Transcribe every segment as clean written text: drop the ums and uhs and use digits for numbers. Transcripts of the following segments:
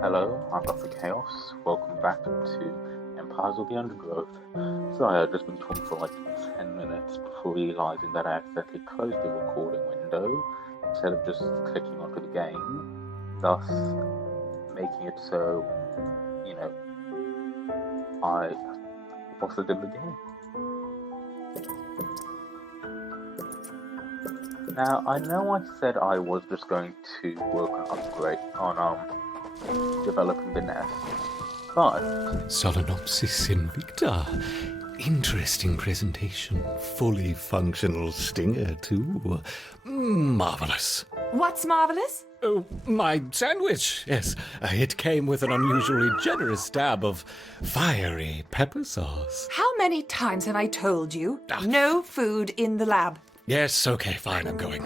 Hello, I'm Dr. Chaos. Welcome back to Empires of the Undergrowth. Sorry, I've just been talking for like 10 minutes before realizing that I accidentally closed the recording window instead of just clicking onto the game, thus making it so, you know, I wasn't in the game. Now, I know I said I was just going to work on developing the nest, but Solenopsis invicta. Interesting presentation. Fully functional stinger, too. Marvelous. What's marvelous? Oh, my sandwich, yes. It came with an unusually generous dab of fiery pepper sauce. How many times have I told you? No food in the lab. Yes, okay, fine, I'm going.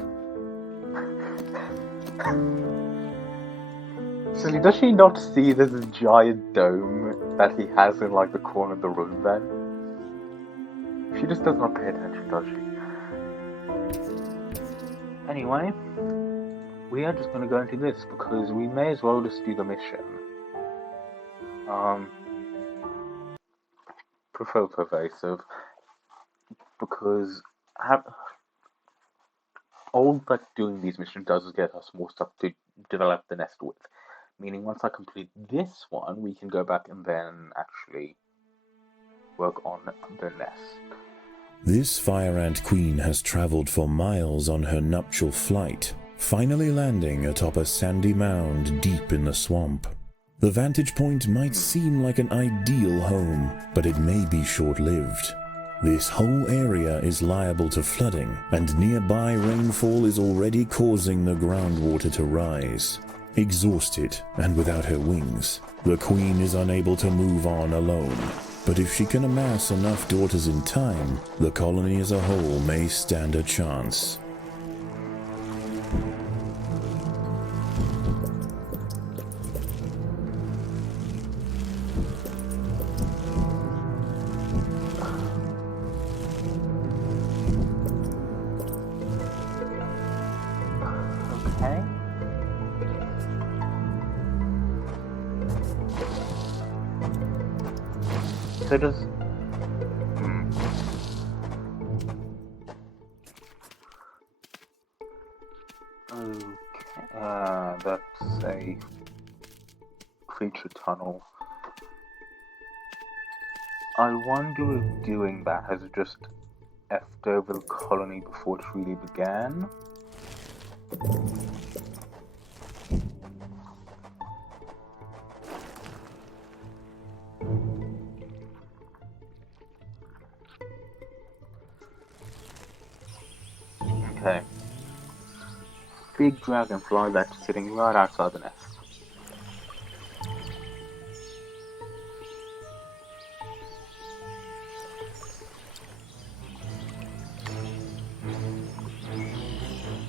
Silly, does she not see this giant dome that he has in like the corner of the room then? She just does not pay attention, does she? Anyway, we are just going to go into this because we may as well just do the mission. Prefer pervasive because all that doing these missions does is get us more stuff to develop the nest with. Meaning once I complete this one, we can go back and then actually work on the nest. This fire ant queen has traveled for miles on her nuptial flight, finally landing atop a sandy mound deep in the swamp. The vantage point might seem like an ideal home, but it may be short-lived. This whole area is liable to flooding, and nearby rainfall is already causing the groundwater to rise. Exhausted and without her wings, the queen is unable to move on alone. But if she can amass enough daughters in time, the colony as a whole may stand a chance. Okay. So does... Okay, that's a creature tunnel. I wonder if doing that has just effed over the colony before it really began. Okay. Big dragonfly that's sitting right outside the nest.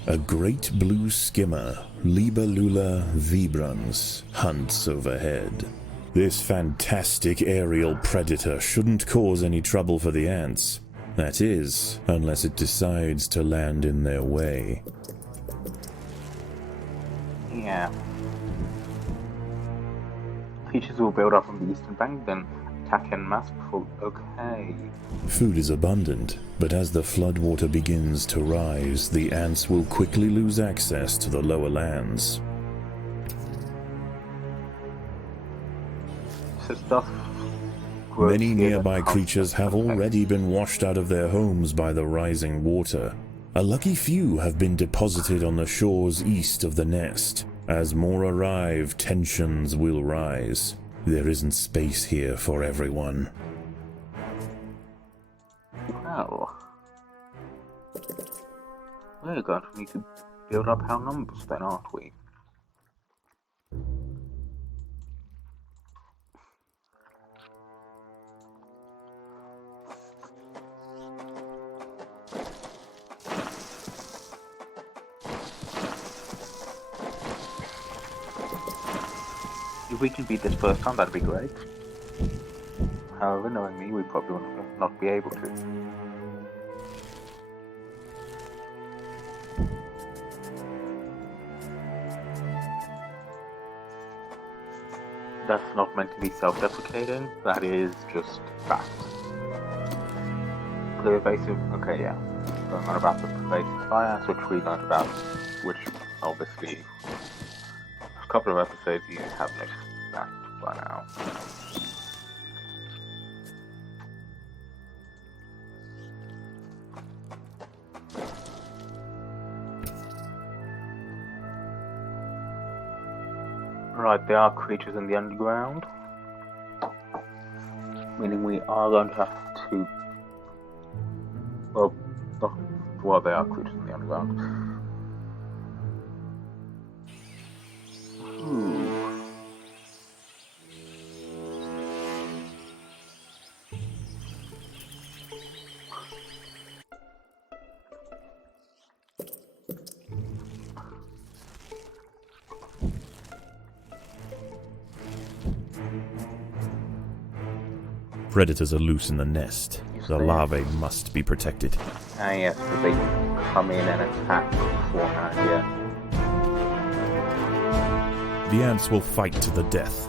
A great blue skimmer, Libellula vibrans, hunts overhead. This fantastic aerial predator shouldn't cause any trouble for the ants. That is, unless it decides to land in their way. Yeah. Creatures will build up on the eastern bank, then attack en masse before... Okay. Food is abundant, but as the floodwater begins to rise, the ants will quickly lose access to the lower lands. So stuff... Many nearby creatures have already been washed out of their homes by the rising water. A lucky few have been deposited on the shores east of the nest. As more arrive, tensions will rise. There isn't space here for everyone. Well... We're going to need to build up our numbers then, aren't we? If we can beat this first time, that'd be great. However, knowing me, we probably will not be able to. That's not meant to be self-deprecating. That is just fact. Pervasive. Okay, yeah. Going on about the pervasive bias, which we learned about, which obviously a couple of episodes you have noticed that by now. Right, there are creatures in the underground, meaning we are going to have to. Well, there are creatures in the underground. Predators are loose in the nest. The larvae must be protected. Ah, yes, but they come in and attack beforehand, yeah. The ants will fight to the death.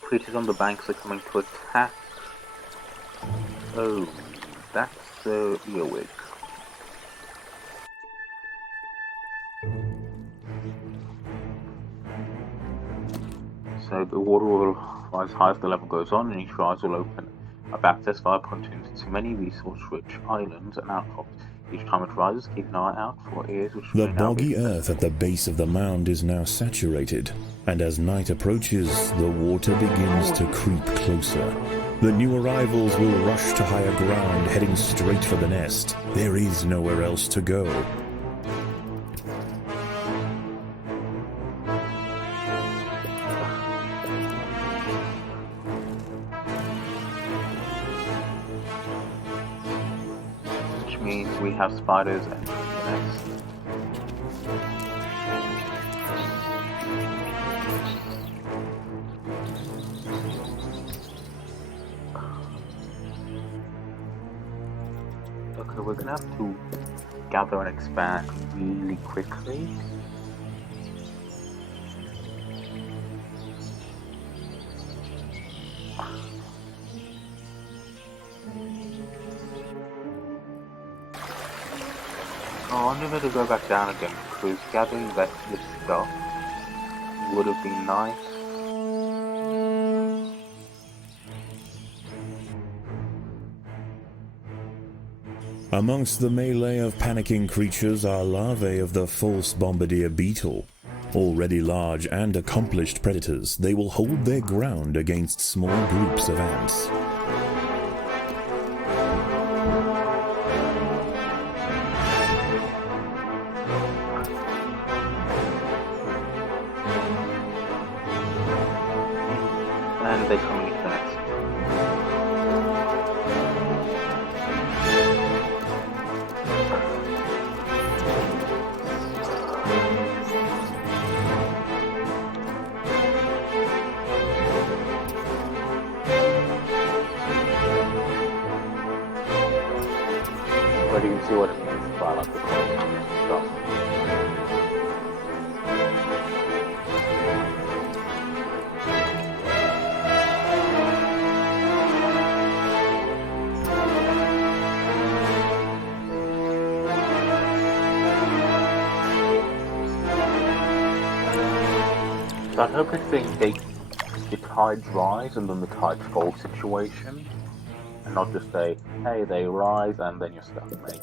Creatures on the banks are coming to attack. Oh, that's earwig. So the water will rise high as the level goes on, and each rise will open up access via pontoons to many resource-rich islands and outcrops. Each time it rises, keep an eye out for areas which The may now be boggy earth at the base of the mound is now saturated, and as night approaches, the water begins to creep closer. The new arrivals will rush to higher ground, heading straight for the nest. There is nowhere else to go. which means we have spiders entering the nest. Okay, we're gonna have to gather and expand really quickly. I wonder if to go back down again, because gathering this stuff would have been nice. Amongst the melee of panicking creatures are larvae of the false bombardier beetle. Already large and accomplished predators, they will hold their ground against small groups of ants. And they're coming into the nest. But you can see what it means by like the stuff. So I hope it's being the tides rise and then the tides fall situation, and not just say, hey, they rise and then you're stuck, mate.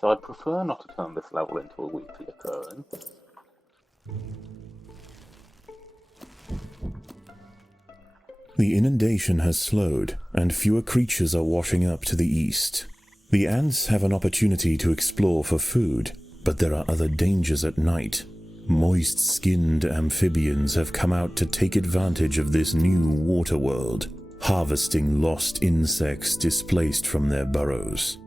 So I'd prefer not to turn this level into a weekly occurrence. The inundation has slowed, and fewer creatures are washing up to the east. The ants have an opportunity to explore for food, but there are other dangers at night. Moist-skinned amphibians have come out to take advantage of this new water world, harvesting lost insects displaced from their burrows.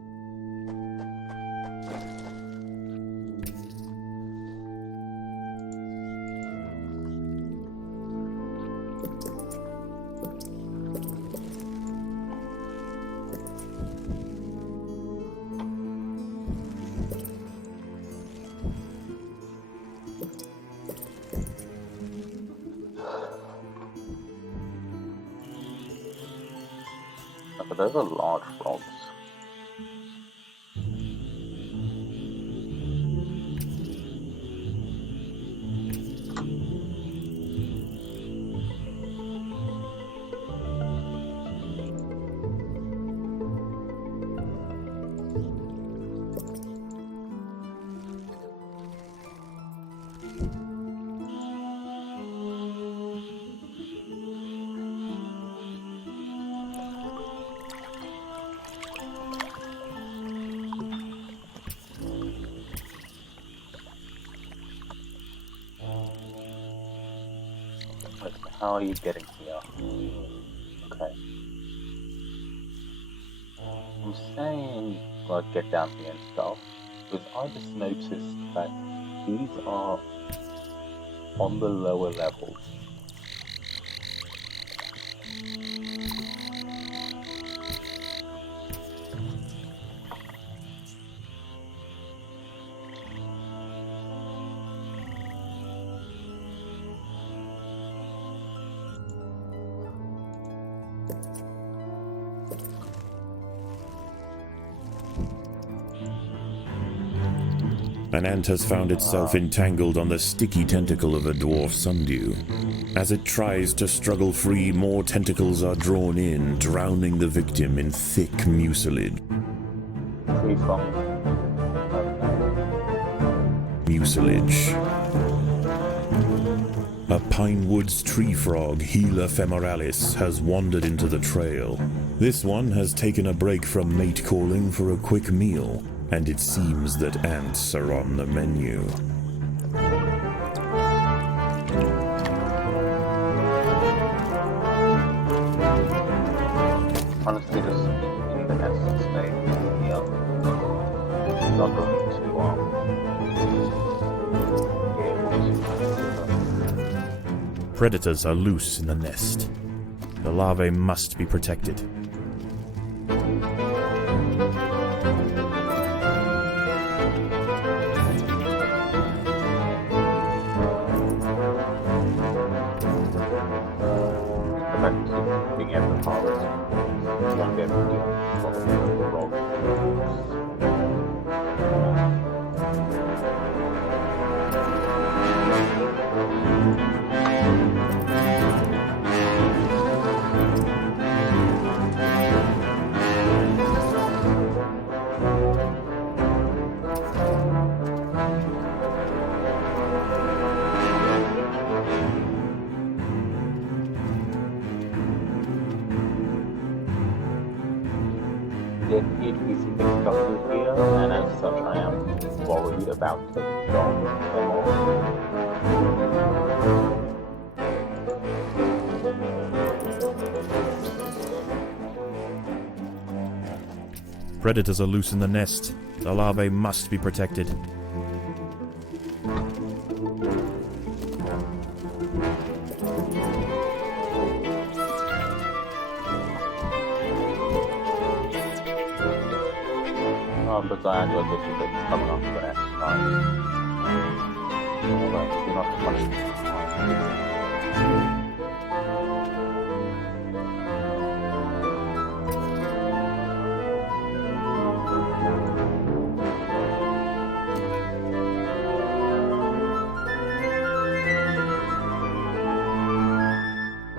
But those are large frogs. How are you getting here? Okay. I'm saying, like, get down here and stuff, because I just noticed that these are on the lower levels. An ant has found itself entangled on the sticky tentacle of a dwarf sundew. As it tries to struggle free, more tentacles are drawn in, drowning the victim in thick mucilage. Mucilage. A Pinewood's tree frog, Gila femoralis, has wandered into the trail. This one has taken a break from mate calling for a quick meal, and it seems that ants are on the menu. Honestly, just in the nest state, not going to Predators are loose in the nest. The larvae must be protected. being able to harvest one bit of the rock. There appear to be some big structures here, and as such I am worried about the Predators are loose in the nest. The larvae must be protected. but I had to get you things coming up for the next time. Alright, you're not funny.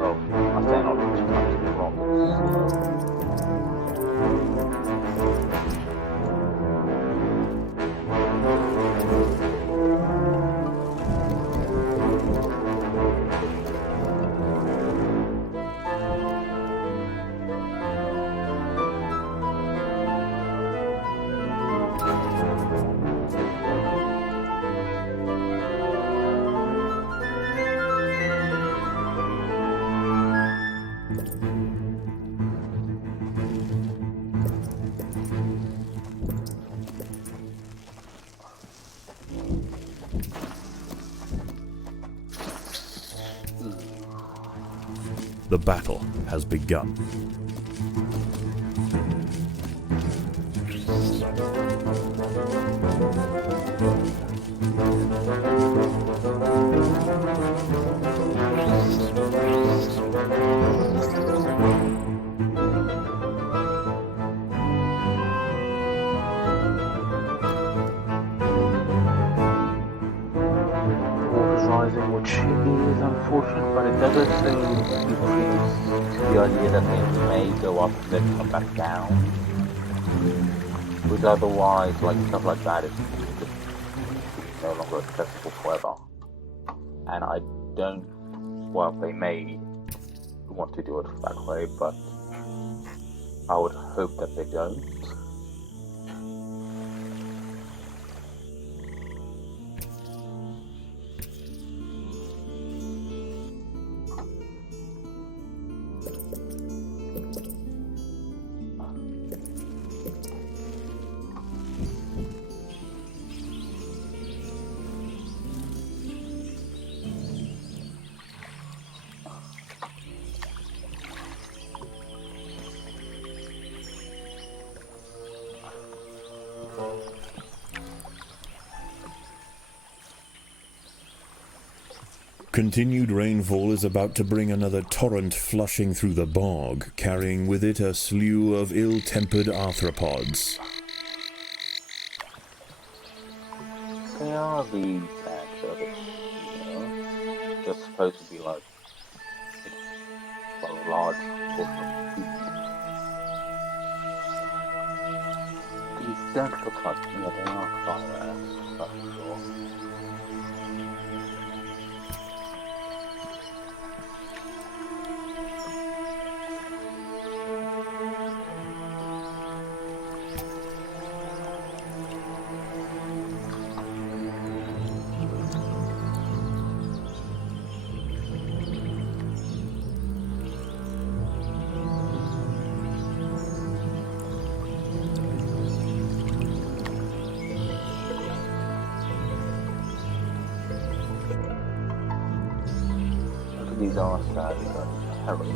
Oh, I say not too much wrong. The battle has begun. Rising, which is unfortunate, but it doesn't seem to the idea that things may go up and then come back down. Which otherwise, like stuff like that is just no longer accessible forever. And I don't, well, they may want to do it that way, but I would hope that they don't. Continued rainfall is about to bring another torrent flushing through the bog, carrying with it a slew of ill-tempered arthropods. They are the bad service, you know. They're supposed to be like a large portion of food. These don't look like, yeah, they are fire ants, that's for sure. These are sad, terrible.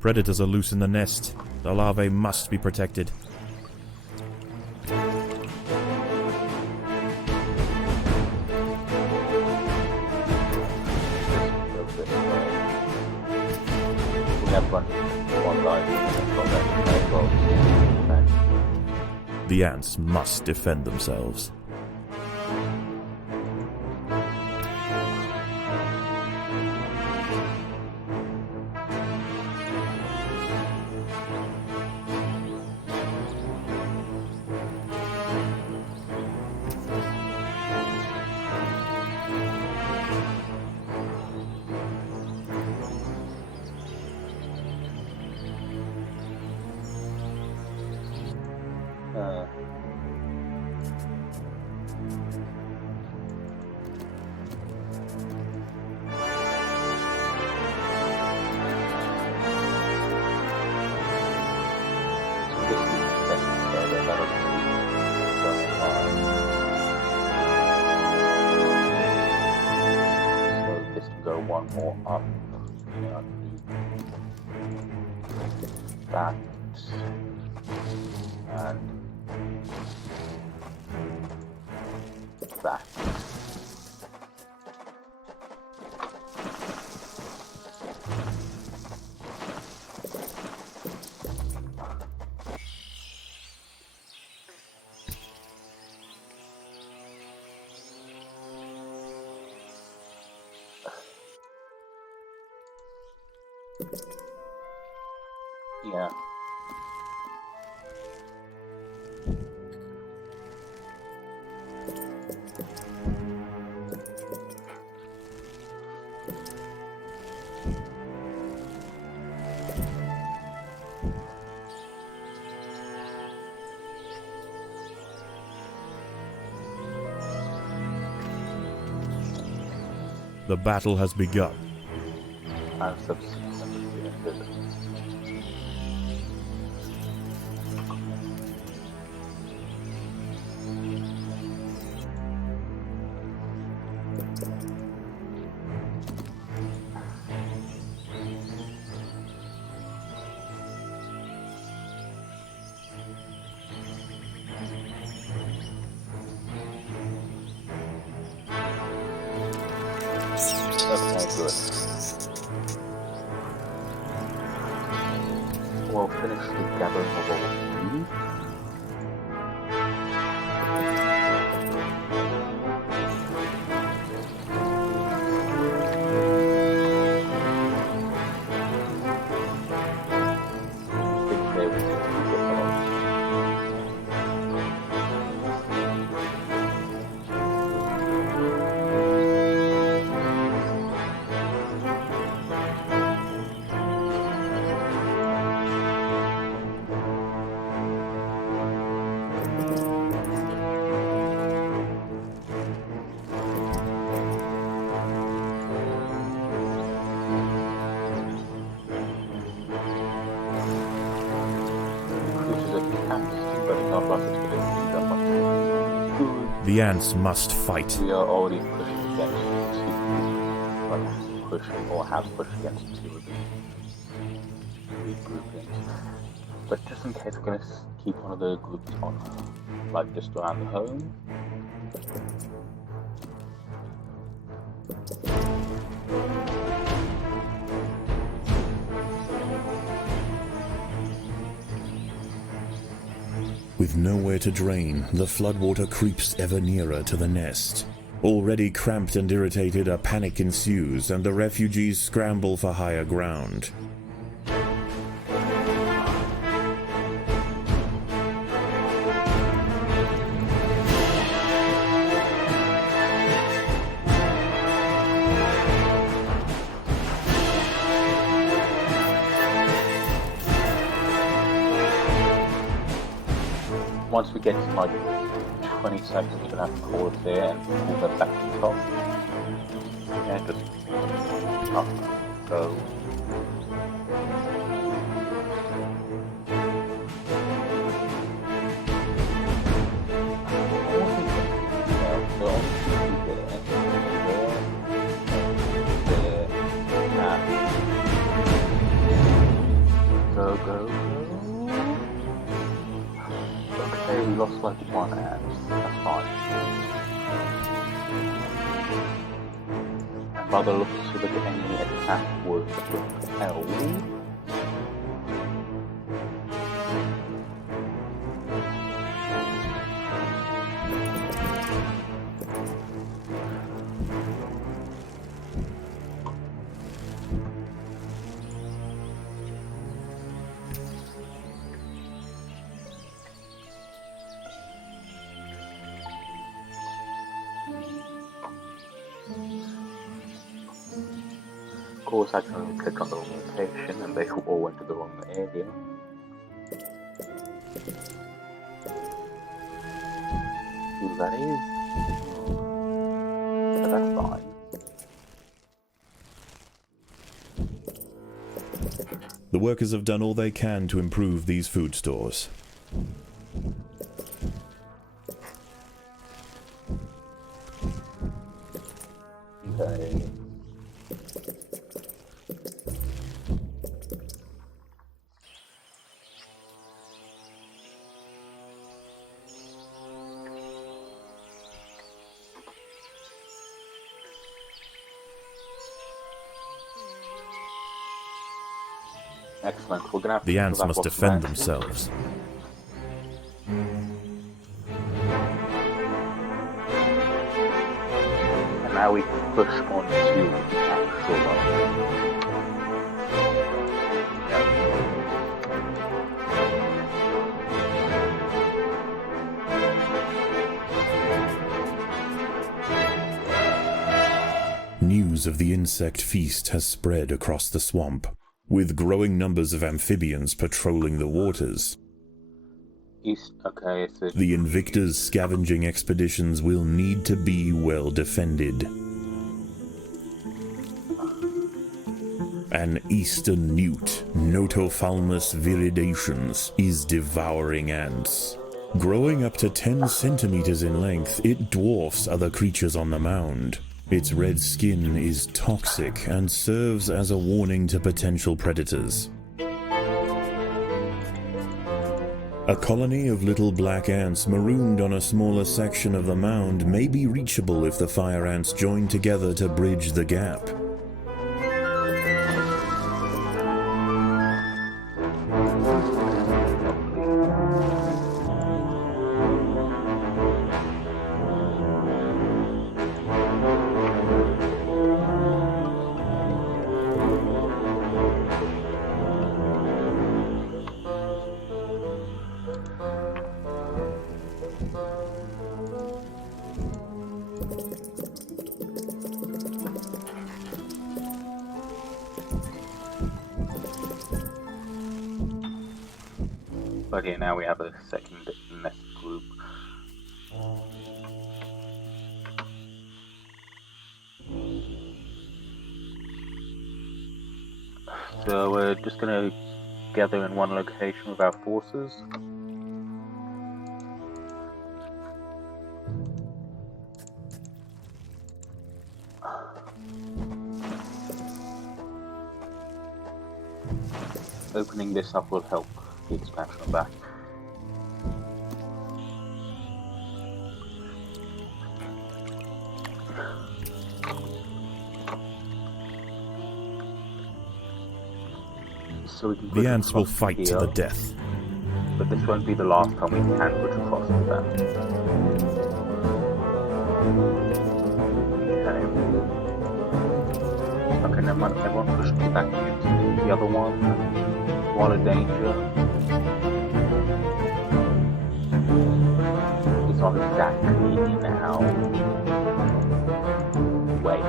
Predators are loose in the nest. The larvae must be protected. The ants must defend themselves. one more up. Yeah, that and that. Yeah. The battle has begun. And subsequently ended. Okay, good. We'll finish the gathering of all the food. The ants must fight. We are already pushing against two, like pushing or have pushed against two of these groupings. But just in case, we're going to keep one of the groups on, like just around the home. With nowhere to drain, the floodwater creeps ever nearer to the nest. Already cramped and irritated, a panic ensues, and the refugees scramble for higher ground. Once we get to like 20 seconds, we're gonna have to pause there and pull them back to the top. Yeah, just up, go. Go, go, go. Okay, we lost like one ant. That's fine. And by the looks of it, any attack was repelled. Of course, I can only click on the wrong location and they all went to the wrong area. Who that is? But that's fine. The workers have done all they can to improve these food stores. Okay. Excellent. We're gonna have to The ants figure out must what's defend next. themselves. And now we can push on to the actual News of the insect feast has spread across the swamp, with growing numbers of amphibians patrolling the waters. East. Okay, so The Invicta's scavenging expeditions will need to be well defended. An eastern newt, Notophalmus viridations, is devouring ants. Growing up to 10 centimeters in length, it dwarfs other creatures on the mound. Its red skin is toxic and serves as a warning to potential predators. A colony of little black ants marooned on a smaller section of the mound may be reachable if the fire ants join together to bridge the gap. okay, now we have a second nest group. So we're just gonna gather in one location with our forces. Opening this up will help the expansion of that. So we can put The ants will across fight to here, the death. but this won't be the last time we can put across with that. Okay, never mind. Everyone push back into the other one. Wall of danger. It's not exactly in our way.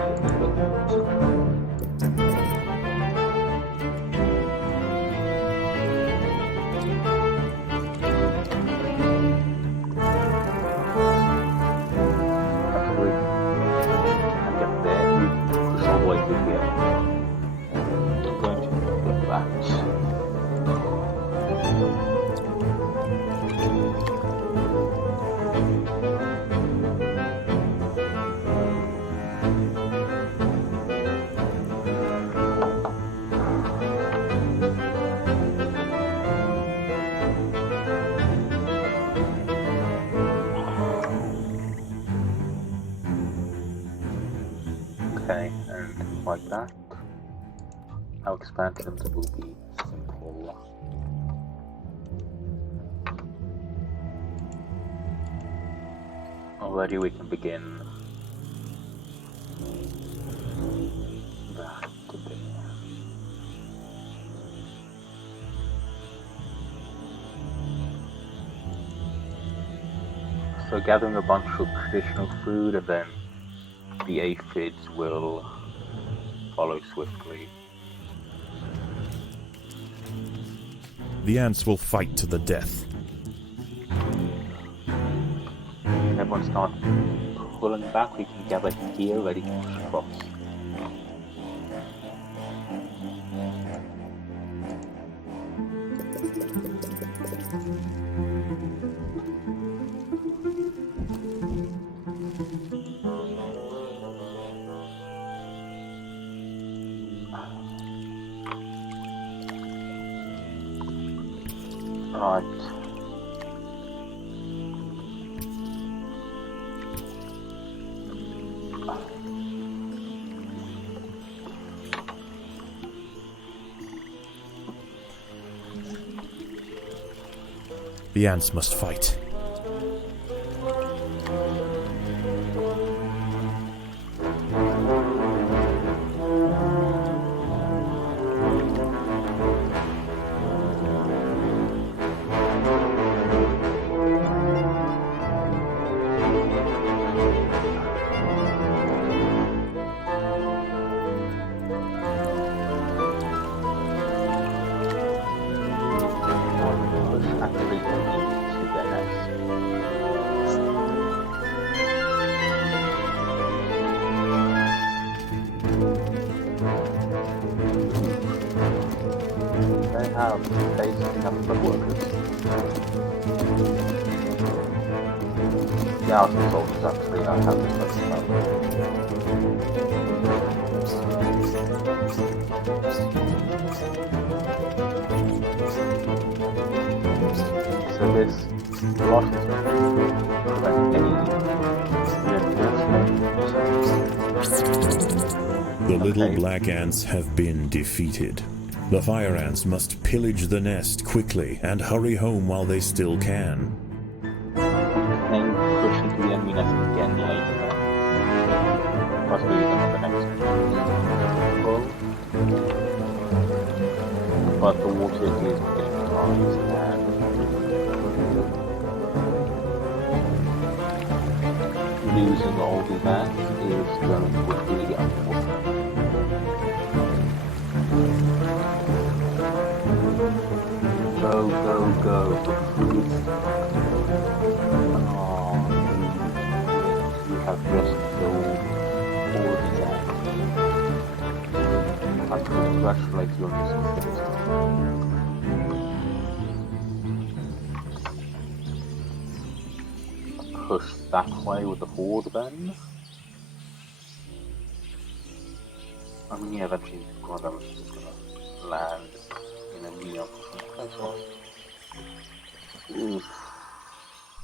Actually, can't get there. We push all the way through here. I'm going to get that. Okay, and like that, our expansions will be simple. Already we can begin that today. So gathering a bunch of traditional food, and then the aphids will follow swiftly. The ants will fight to the death. Everyone start pulling back, we can gather here, ready to push across. Right. The ants must fight. Yeah, I was soldiers actually. I have this much time. So this loss is prevent any The little black ants have been defeated. The fire ants must pillage the nest quickly and hurry home while they still can. Then push into the enemy nest again later. Possibly even on the next pull. But the water is getting rise and losing all the ants is going to be really unfortunate. Go, go, go. Oh, you have just killed all of these ants. I congratulate you on your success. Push that way with the horde then. I mean, yeah, eventually one of them is just gonna land in a really unfortunate place. Oof.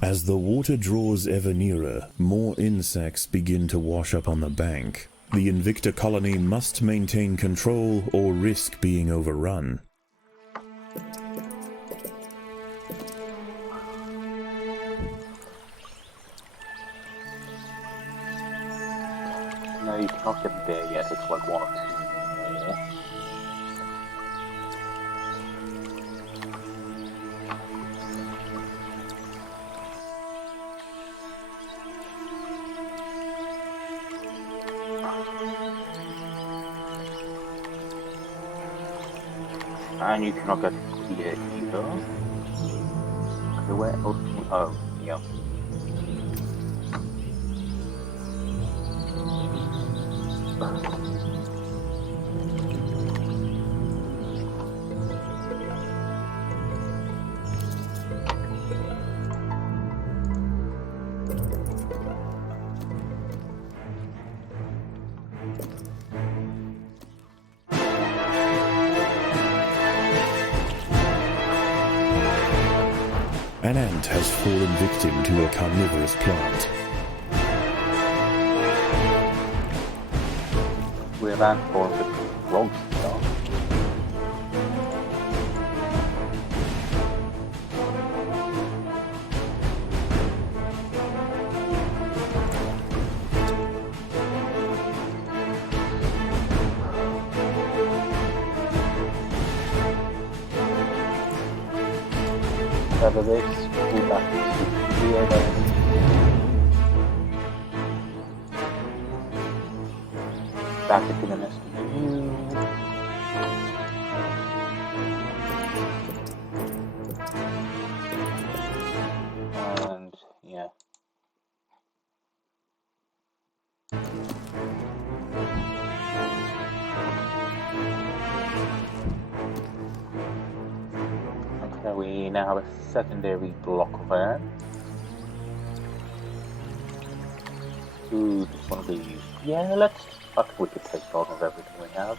As the water draws ever nearer, more insects begin to wash up on the bank. The Invicta colony must maintain control or risk being overrun. No, you cannot get there yet, it's like one or two more. And you cannot get here either. Okay, where else can we... Oh, yeah. An ant has fallen victim to a carnivorous plant. We have ant for the frogs now. Cover this, pull back to here then. Back into the nest menu. And yeah. Okay, we now have a secondary block of ants. Ooh, just one of these. Yeah, let's... I think we could take hold of everything we have.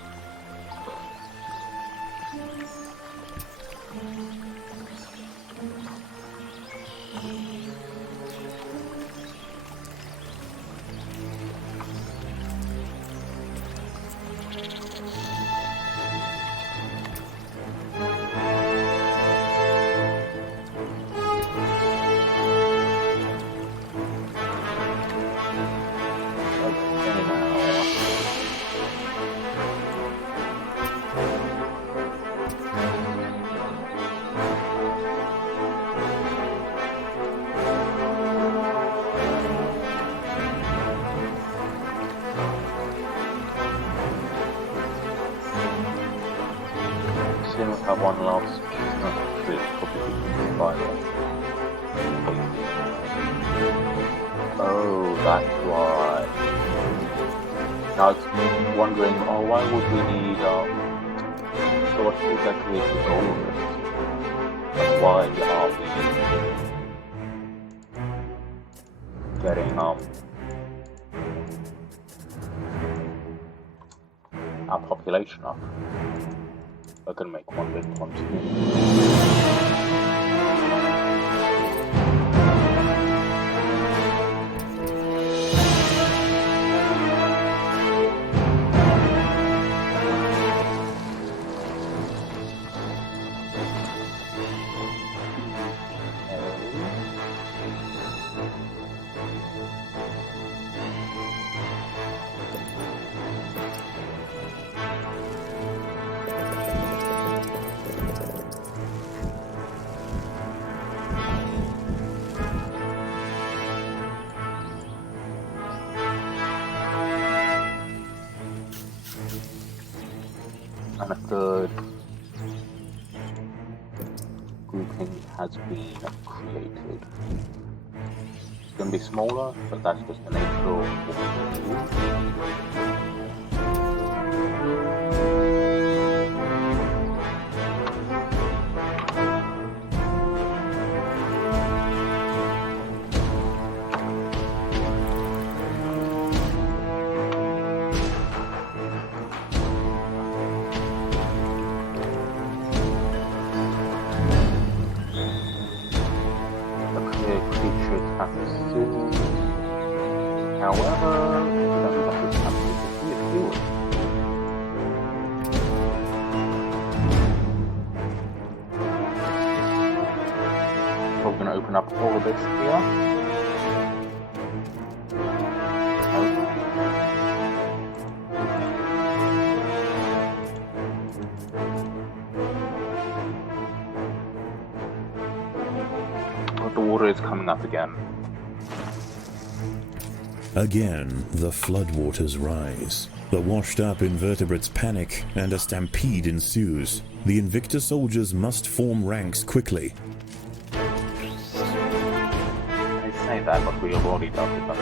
have one last. No, three, probably five. Oh, that's why. Now I was wondering, why would we need so what's exactly is all of this? Like, why are we getting our population up? We're gonna make one big Pontoon. And a third grouping has been created. It's going to be smaller, but that's just the nature of what we do. However, that is absolutely good. So we're going to open up all of this here. But the water is coming up again. Again, the floodwaters rise. The washed-up invertebrates panic, and a stampede ensues. The Invicta soldiers must form ranks quickly. They say that, but we have already done it all.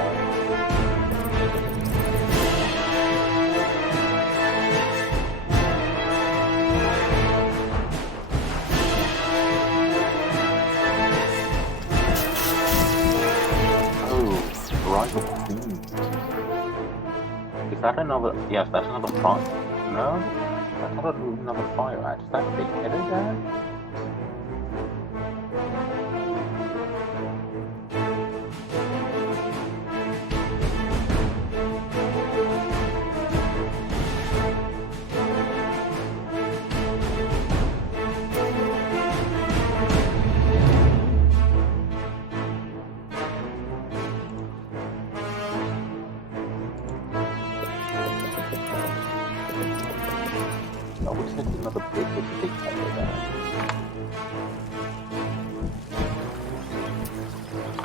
Rival Queen. Is that another? Yes, that's another fire. No, that's not another fire ant. Is that big headed guy? I would say another big headed guy.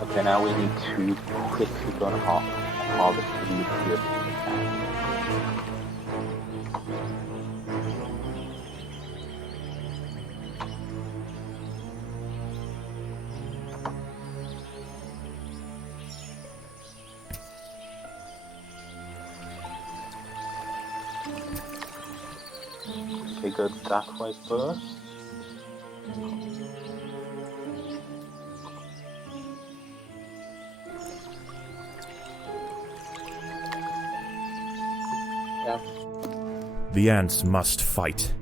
Okay, now we need to quickly go and harvest the nuclear attack. Okay, go that way first. Yeah. The ants must fight.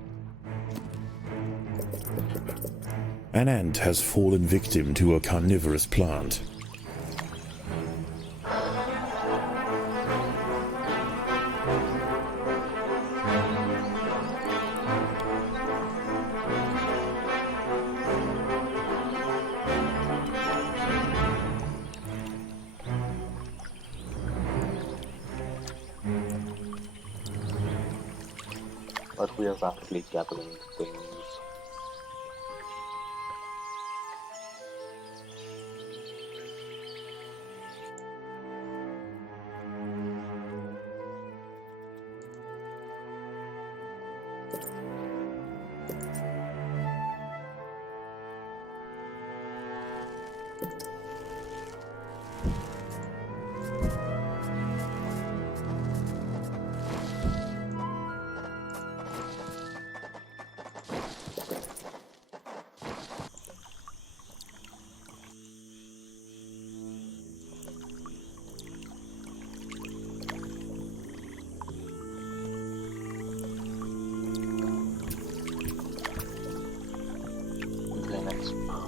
An ant has fallen victim to a carnivorous plant. But we are rapidly gathering things.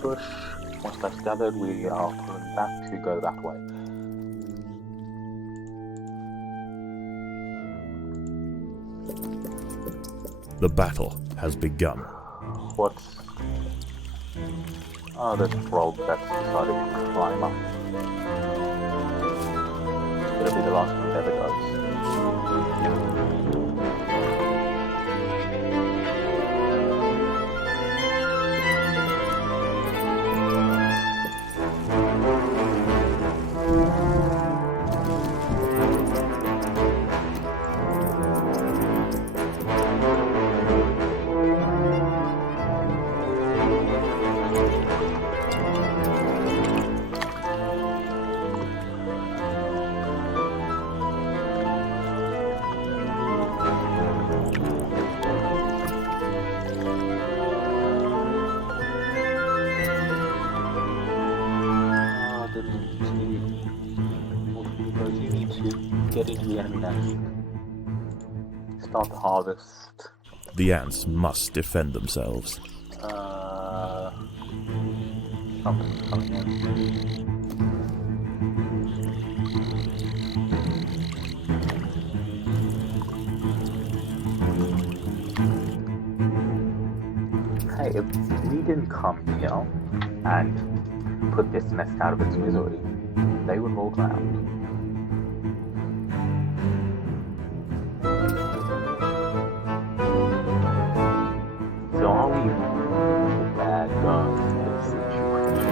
push. Once that's gathered, we are pulling back to go that way. The battle has begun. What's... Oh, there's a frog that's decided to climb up. It's gonna be the last one it ever does. Get into the enemy nest. Start the harvest. The ants must defend themselves. Something's coming in. Hey, if we didn't come here and put this nest out of its misery, they would roll around. So are we the bad guys in this situation?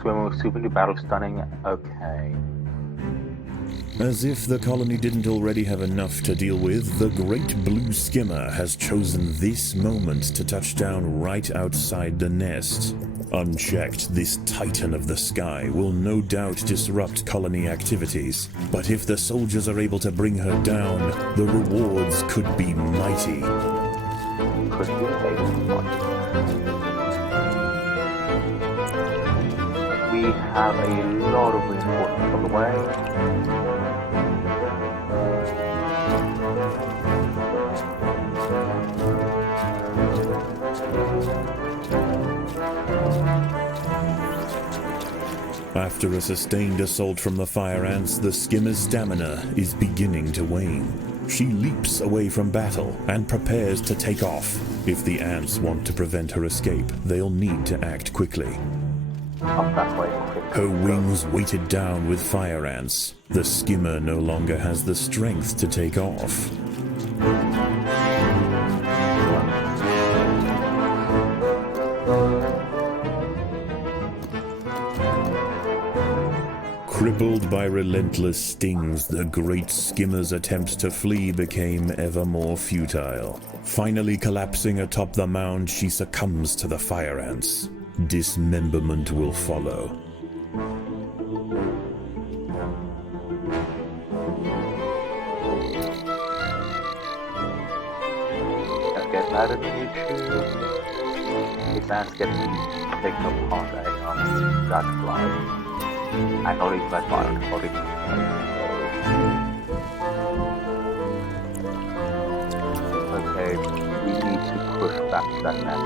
Swim with super new battle stunning. Okay. As if the colony didn't already have enough to deal with, the great blue skimmer has chosen this moment to touch down right outside the nest. Unchecked, this titan of the sky will no doubt disrupt colony activities, but if the soldiers are able to bring her down, the rewards could be mighty. Could be mighty. We have a lot of reinforcements on the way. After a sustained assault from the fire ants, the skimmer's stamina is beginning to wane. She leaps away from battle and prepares to take off. If the ants want to prevent her escape, they'll need to act quickly. Up that way, quick. Her wings weighted down with fire ants, the skimmer no longer has the strength to take off. Crippled by relentless stings, the great skimmer's attempts to flee became ever more futile. Finally collapsing atop the mound, she succumbs to the fire ants. Dismemberment will follow. Get that in YouTube. These ants get taken apart by dragonflies. And not even that violent, not even okay, we need to push back that nest.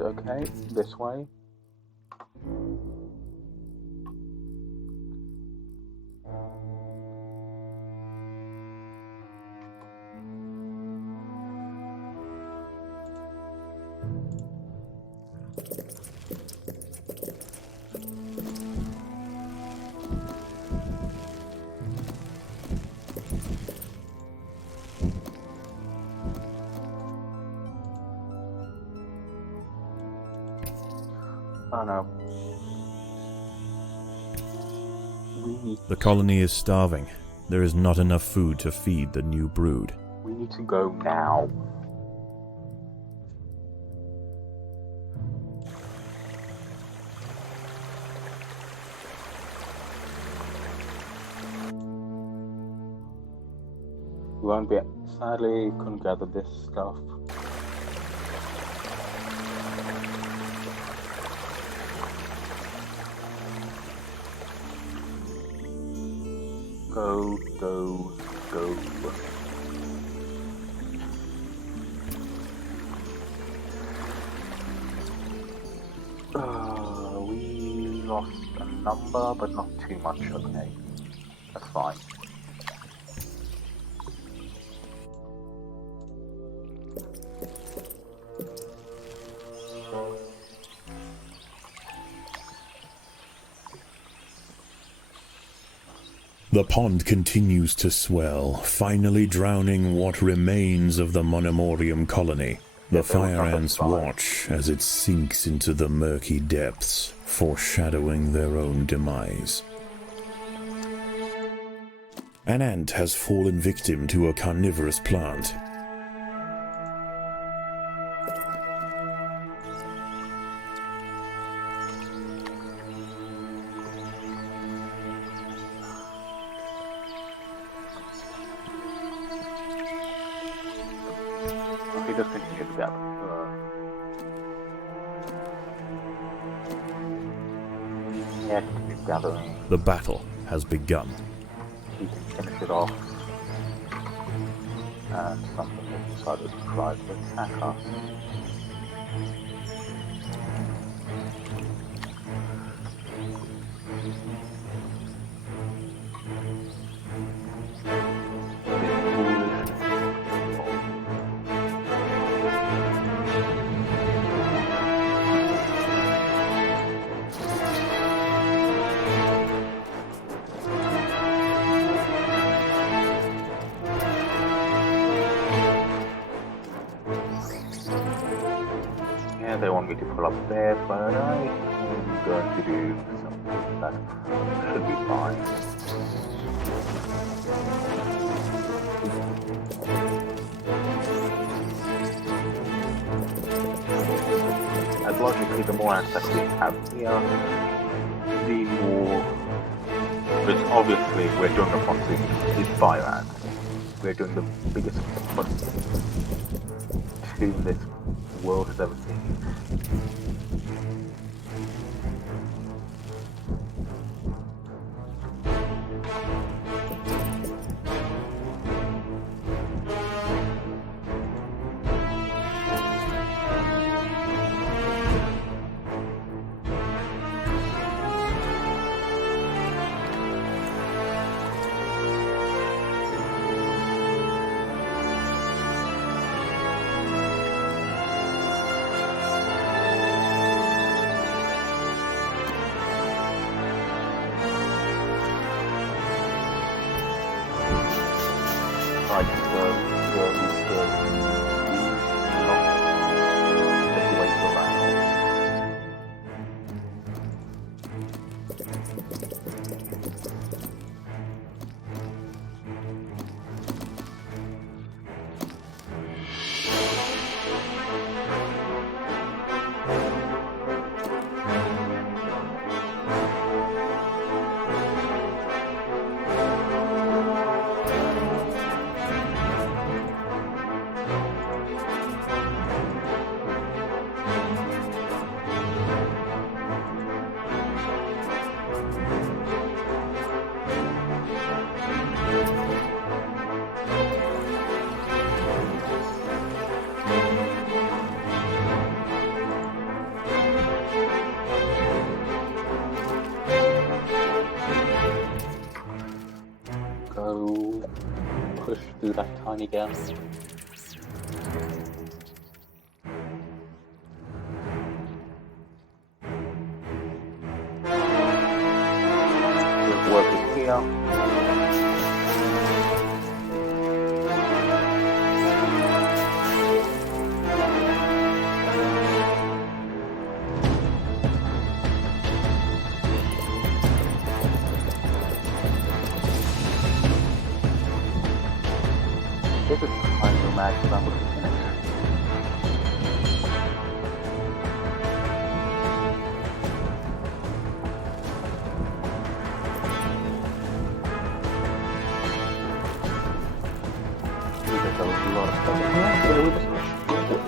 Right, okay, this way. Oh no. The colony is starving. There is not enough food to feed the new brood. We need to go now. We won't be. Sadly, couldn't gather this stuff. Go, go, go. We lost a number, but not too much. Okay, that's fine. The pond continues to swell, finally drowning what remains of the Monomorium colony. The fire ants watch as it sinks into the murky depths, foreshadowing their own demise. An ant has fallen victim to a carnivorous plant. Okay, just continue to gather. Yeah, continue gathering. The battle has begun. We can finish it off. And something has decided to try to attack us. They want me to pull up there, but I am going to do something that should be fine. As logically, the more ants that we have here, the more... Because obviously we're doing the Pontoon, these fire ants. We're doing the biggest Pontoon this world has ever seen. do that tiny again. We'll work it here. This is kind of magic that would be finished. There's a lot of stuff in here, so we just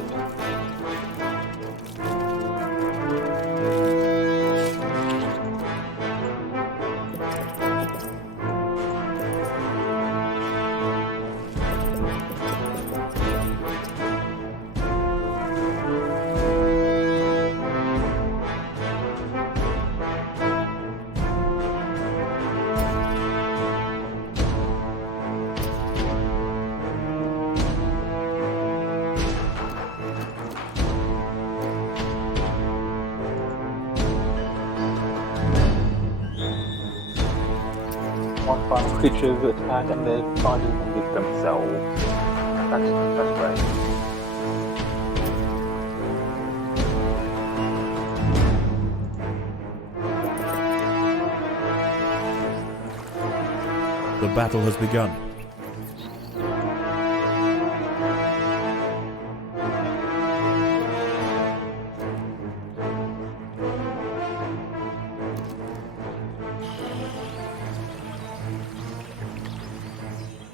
one final creature attack and they finally wounded themselves. That's great. The battle has begun.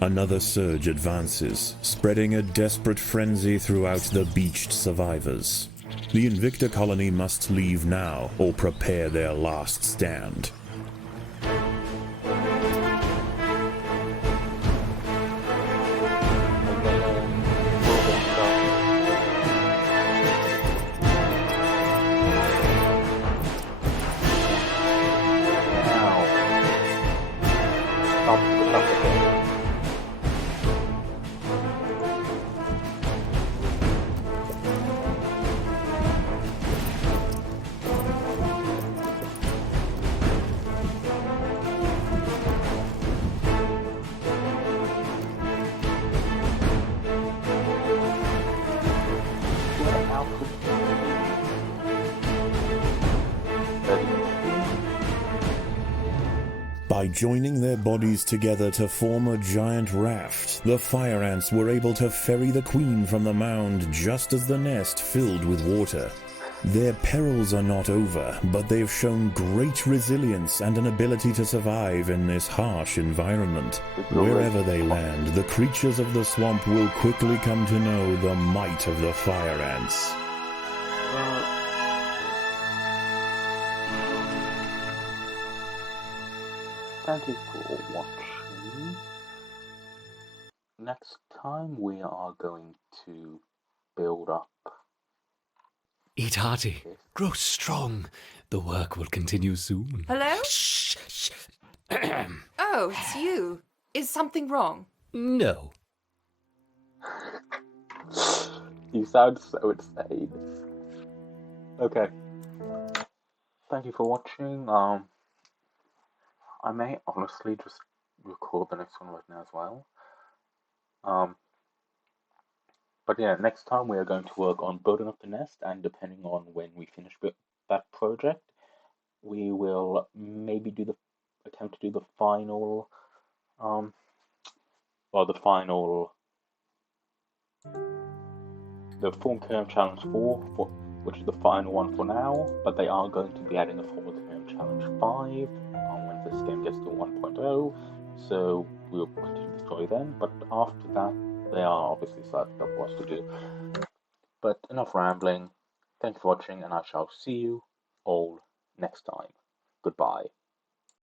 Another surge advances, spreading a desperate frenzy throughout the beached survivors. The Invicta colony must leave now or prepare their last stand. By joining their bodies together to form a giant raft, the fire ants were able to ferry the queen from the mound just as the nest filled with water. Their perils are not over, but they've shown great resilience and an ability to survive in this harsh environment. Wherever they land, the creatures of the swamp will quickly come to know the might of the fire ants. Thank you for watching. Next time we are going to build up. Eat hearty, grow strong. The work will continue soon. Hello? Shh, shh. Oh, it's you. Is something wrong? No. You sound so insane. Okay. Thank you for watching. I may honestly just record the next one right now as well. But yeah, next time we are going to work on building up the nest, and depending on when we finish that project, we will maybe attempt to do the final, the Form Term Challenge 4, which is the final one for now, but they are going to be adding a Form Term Challenge 5 when this game gets to 1.0, so we'll continue the story then, but after that, there are obviously certain stuff for us to do. But enough rambling. Thank you for watching, and I shall see you all next time. Goodbye.